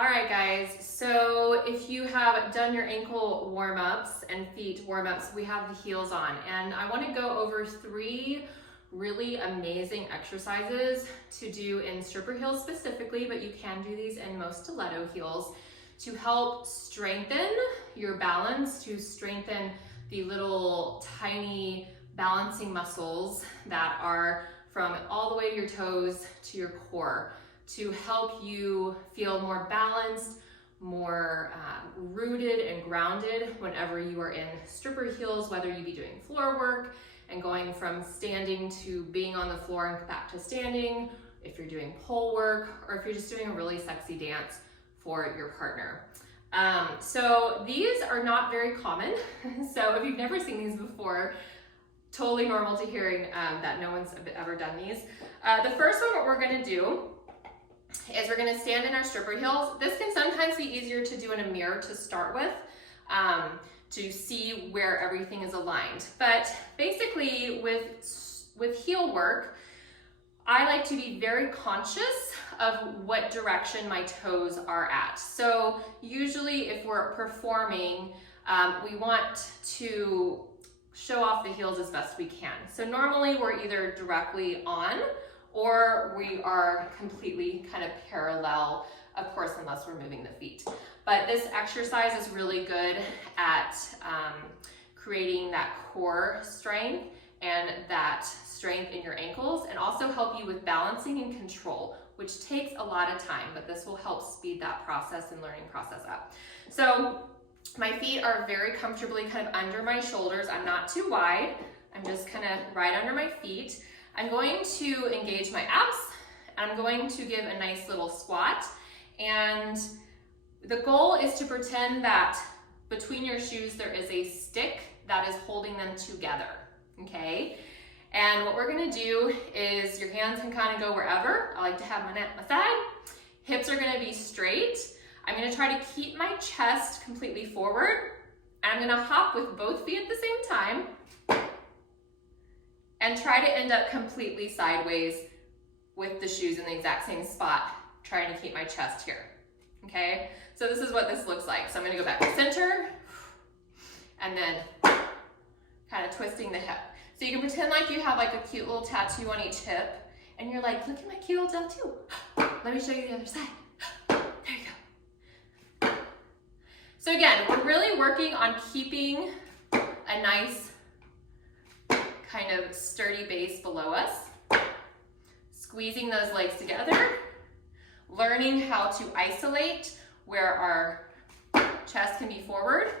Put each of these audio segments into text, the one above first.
All right, guys, so if you have done your ankle warm-ups and feet warm-ups, we have the heels on, and I want to go over 3 really amazing exercises to do in stripper heels specifically, but you can do these in most stiletto heels to help strengthen your balance, to strengthen the little tiny balancing muscles that are from all the way to your toes to your core, to help you feel more balanced, more rooted and grounded whenever you are in stripper heels, whether you be doing floor work and going from standing to being on the floor and back to standing, if you're doing pole work, or if you're just doing a really sexy dance for your partner. So these are not very common. So if you've never seen these before, totally normal to hearing that no one's ever done these. The first one, what we're gonna do is we're gonna stand in our stripper heels. This can sometimes be easier to do in a mirror to start with, to see where everything is aligned. But basically with heel work, I like to be very conscious of what direction my toes are at. So usually if we're performing, we want to show off the heels as best we can. So normally we're either directly on or we are completely kind of parallel, of course, unless we're moving the feet. But this exercise is really good at creating that core strength and that strength in your ankles, and also help you with balancing and control, which takes a lot of time, but this will help speed that process and learning process up. So my feet are very comfortably kind of under my shoulders. I'm not too wide. I'm just kind of right under my feet. I'm going to engage my abs. I'm going to give a nice little squat. And the goal is to pretend that between your shoes there is a stick that is holding them together, okay? And what we're gonna do is your hands can kind of go wherever. I like to have my side. Hips are gonna be straight. I'm gonna try to keep my chest completely forward. And I'm gonna hop with both feet at the same time and try to end up completely sideways with the shoes in the exact same spot, trying to keep my chest here, okay? So this is what this looks like. So I'm gonna go back to center and then kind of twisting the hip. So you can pretend like you have like a cute little tattoo on each hip and you're like, look at my cute little tattoo. Let me show you the other side. There you go. So again, we're really working on keeping a nice kind of sturdy base below us, squeezing those legs together, learning how to isolate where our chest can be forward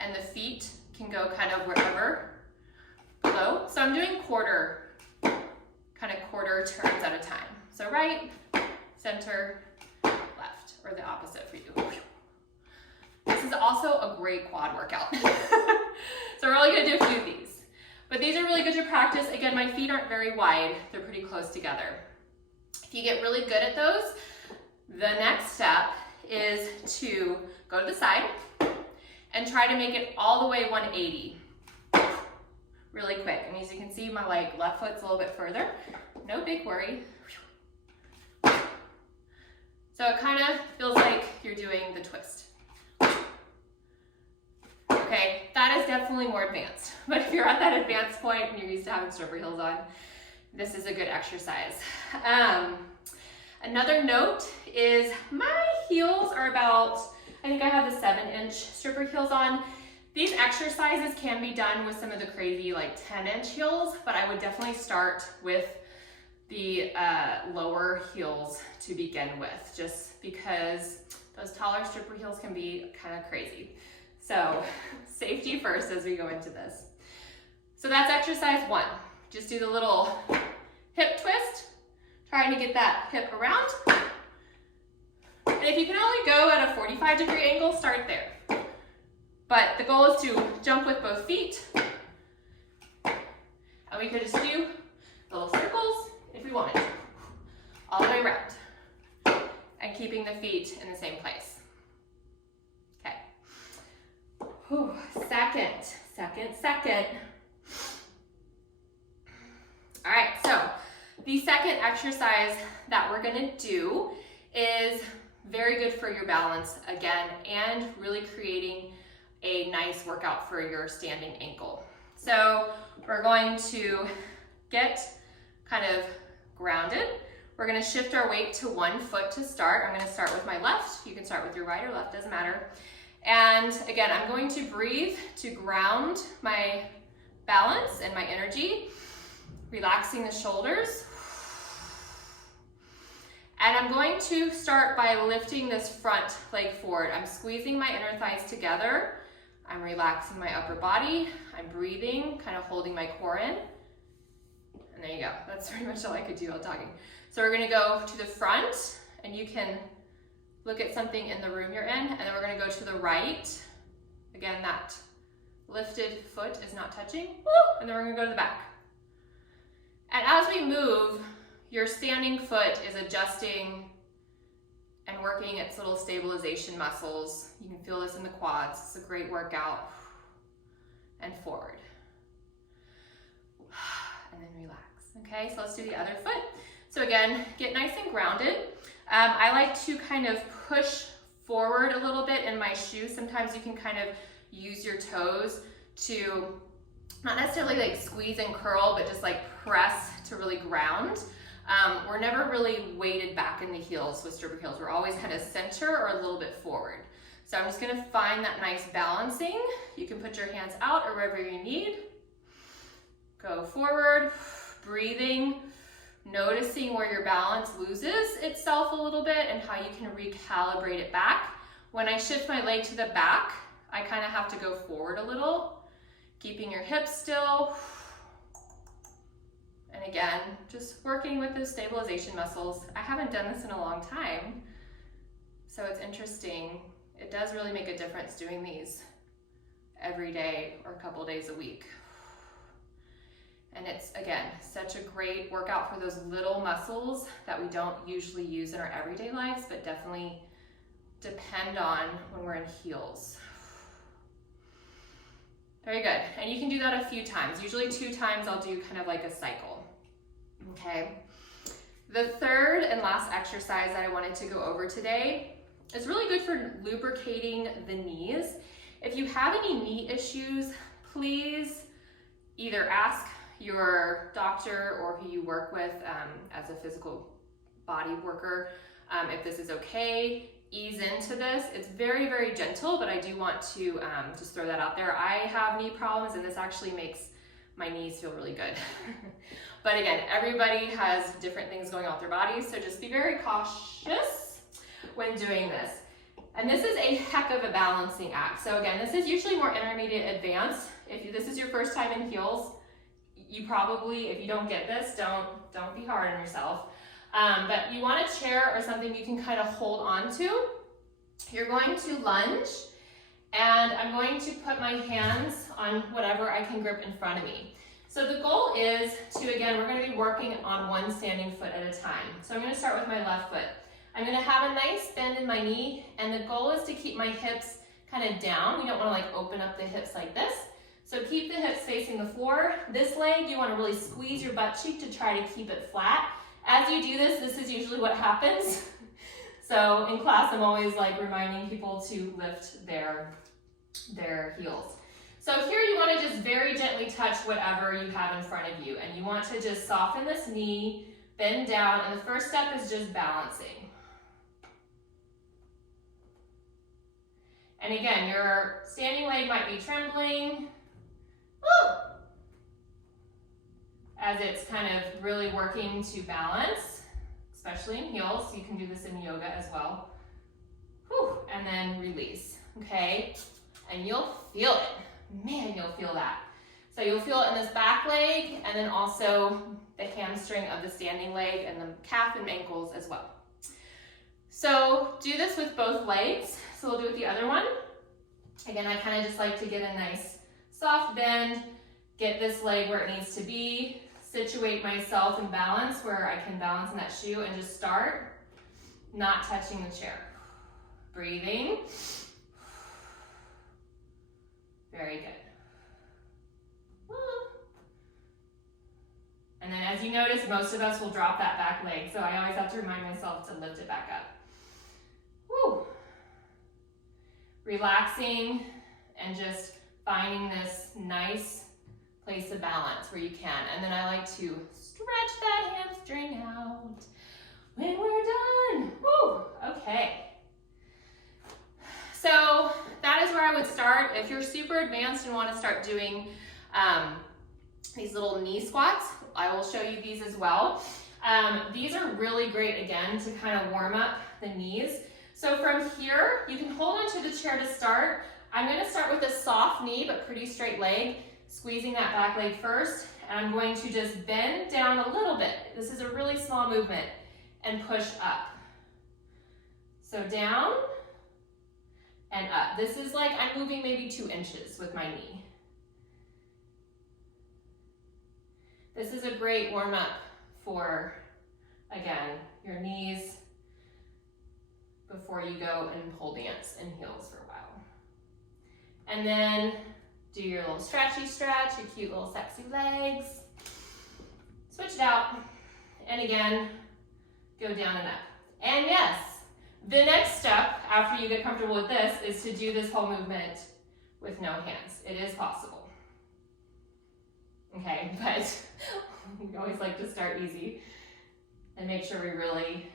and the feet can go kind of wherever below. So I'm doing quarter turns at a time. So right, center, left, or the opposite for you. This is also a great quad workout. So we're only gonna do a few of these. But these are really good to practice. Again, my feet aren't very wide. They're pretty close together. If you get really good at those, the next step is to go to the side and try to make it all the way 180. Really quick. And as you can see, my left foot's a little bit further. No big worry. So it kind of feels like you're doing the twist. Okay, that is definitely more advanced. But if you're at that advanced point and you're used to having stripper heels on, this is a good exercise. Another note is my heels are about, I think I have the 7-inch stripper heels on. These exercises can be done with some of the crazy 10-inch heels, but I would definitely start with the lower heels to begin with, just because those taller stripper heels can be kind of crazy. So safety first as we go into this. So that's exercise 1. Just do the little hip twist, trying to get that hip around. And if you can only go at a 45-degree angle, start there. But the goal is to jump with both feet. And we could just do little circles if we wanted to, all the way around. And keeping the feet in the same place. Okay. Whew. Second. All right, so the second exercise that we're gonna do is very good for your balance again, and really creating a nice workout for your standing ankle. So we're going to get kind of grounded. We're gonna shift our weight to one foot to start. I'm gonna start with my left. You can start with your right or left, doesn't matter. And again, I'm going to breathe to ground my balance and my energy, relaxing the shoulders. And I'm going to start by lifting this front leg forward. I'm squeezing my inner thighs together. I'm relaxing my upper body. I'm breathing, kind of holding my core in. And there you go. That's pretty much all I could do while talking. So we're gonna go to the front, and you can look at something in the room you're in, and then we're gonna go to the right. Again, that lifted foot is not touching. And then we're gonna go to the back. And as we move, your standing foot is adjusting and working its little stabilization muscles. You can feel this in the quads. It's a great workout. And forward. And then relax. Okay, so let's do the other foot. So again, get nice and grounded. I like to kind of push forward a little bit in my shoes. Sometimes you can kind of use your toes to not necessarily like squeeze and curl, but just like press to really ground. We're never really weighted back in the heels with stripper heels. We're always kind of center or a little bit forward. So I'm just gonna find that nice balancing. You can put your hands out or wherever you need. Go forward, breathing, noticing where your balance loses itself a little bit and how you can recalibrate it back. When I shift my leg to the back, I kind of have to go forward a little, keeping your hips still. And again, just working with those stabilization muscles. I haven't done this in a long time, so it's interesting. It does really make a difference doing these every day or a couple days a week. And it's, again, such a great workout for those little muscles that we don't usually use in our everyday lives, but definitely depend on when we're in heels. Very good. And you can do that a few times. Usually 2 times I'll do kind of like a cycle. Okay. The third and last exercise that I wanted to go over today is really good for lubricating the knees. If you have any knee issues, please either ask your doctor or who you work with as a physical body worker if this is okay. Ease into this. It's very, very gentle, but I do want to just throw that out there. I have knee problems, and this actually makes my knees feel really good. But again, everybody has different things going on with their bodies, so just be very cautious when doing this. And this is a heck of a balancing act. So again, this is usually more intermediate advanced. If this is your first time in heels, you probably, if you don't get this, don't be hard on yourself. But you want a chair or something you can kind of hold on to. You're going to lunge, and I'm going to put my hands on whatever I can grip in front of me. So the goal is to, again, we're going to be working on one standing foot at a time. So I'm going to start with my left foot. I'm going to have a nice bend in my knee, and the goal is to keep my hips kind of down. We don't want to like open up the hips like this. So keep the hips facing the floor. This leg, you want to really squeeze your butt cheek to try to keep it flat. As you do this, this is usually what happens. So in class, I'm always like reminding people to lift their heels. So here you want to just very gently touch whatever you have in front of you, and you want to just soften this knee, bend down, and the first step is just balancing. And again, your standing leg might be trembling. Woo! As it's kind of really working to balance, especially in heels. You can do this in yoga as well. Whew. And then release, okay? And you'll feel it. Man, you'll feel that. So you'll feel it in this back leg, and then also the hamstring of the standing leg and the calf and ankles as well. So do this with both legs. So we'll do it with the other one. Again, I kind of just like to get a nice soft bend, get this leg where it needs to be, situate myself in balance where I can balance in that shoe, and just start not touching the chair. Breathing. Very good. And then as you notice, most of us will drop that back leg, so I always have to remind myself to lift it back up. relaxing and just finding this nice place of balance where you can. And then I like to stretch that hamstring out when we're done. Woo, okay. So that is where I would start. If you're super advanced and want to start doing these little knee squats, I will show you these as well. These are really great, again, to kind of warm up the knees. So from here, you can hold onto the chair to start. I'm going to start with a soft knee, but pretty straight leg, squeezing that back leg first. And I'm going to just bend down a little bit. This is a really small movement, and push up. So down and up. This is like I'm moving maybe 2 inches with my knee. This is a great warm up for, again, your knees before you go and pole dance in heels for a while. And then do your little stretchy stretch, your cute little sexy legs. Switch it out. And again, go down and up. And yes, the next step after you get comfortable with this is to do this whole movement with no hands. It is possible. Okay, but we always like to start easy and make sure we really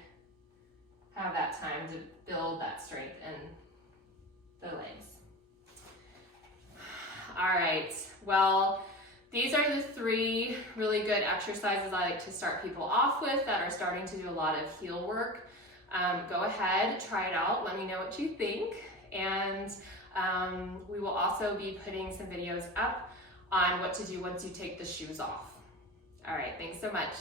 have that time to build that strength in the legs. All right, well, these are the 3 really good exercises I like to start people off with that are starting to do a lot of heel work. Go ahead, try it out, let me know what you think, and we will also be putting some videos up on what to do once you take the shoes off. All right, thanks so much.